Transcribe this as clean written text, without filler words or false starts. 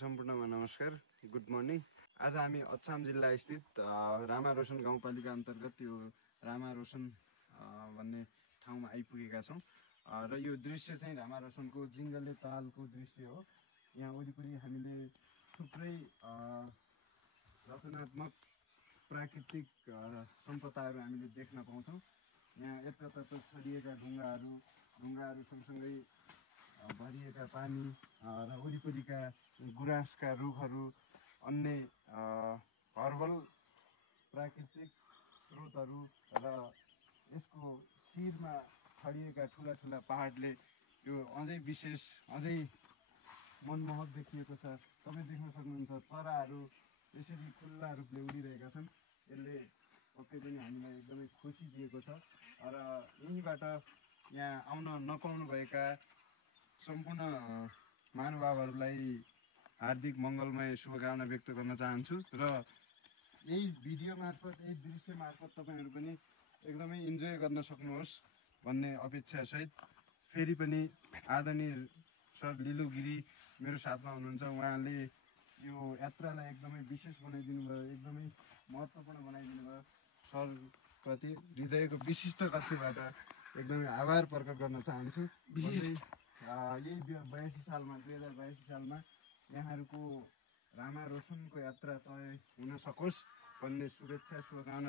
सम्पूर्णमा नमस्कार, good morning. आज हामी अछाम जिल्ला स्थित रामा रोशन गाउँपालिका अन्तर्गत यो रामा रोशन भन्ने ठाउँमा आइपुगेका छौँ र यो दृश्य चाहिँ रामा रोशनको जिङ्गले तालको दृश्य हो। यहाँ वरिपरि हामीले थुप्रै रचनात्मक प्राकृतिक सम्पदाहरू हामीले देख्न पाउँछौँ। यहाँ यतातता छरिएका ढुङ्गाहरू सँगसँगै भरिएका पानी र वरिपरिका गुराँसका रुखहरू, अन्य हर्बल प्राकृतिक स्रोतहरू र यसको शिरमा छरिएका ठुला ठुला पहाडले यो अझै विशेष, अझै मनमोहक देखिएको छ। तपाईँ देख्न सक्नुहुन्छ चराहरू यसरी खुल्ला रूपले उडिरहेका छन्। यसले पक्कै पनि हामीलाई एकदमै खुसी दिएको छ र यहीँबाट यहाँ आउन नपाउनुभएका सम्पूर्ण महानुभावहरूलाई हार्दिक मङ्गलमय शुभकामना व्यक्त गर्न चाहन्छु र यही भिडियो मार्फत, यही दृश्य मार्फत तपाईँहरू पनि एकदमै इन्जोय गर्न सक्नुहोस् भन्ने अपेक्षासहित फेरि पनि आदरणीय सर लिलु गिरी मेरो साथमा हुनुहुन्छ। उहाँले यो यात्रालाई एकदमै विशेष बनाइदिनु भयो, एकदमै महत्त्वपूर्ण बनाइदिनु भयो। सरप्रति हृदयको विशिष्ट कक्षबाट एकदमै आभार प्रकट गर्न चाहन्छु। यही 2082 सालमा यहाँहरूको रामा रोशनको यात्रा तय हुन सकोस् भन्ने शुभेच्छा, शुभकामना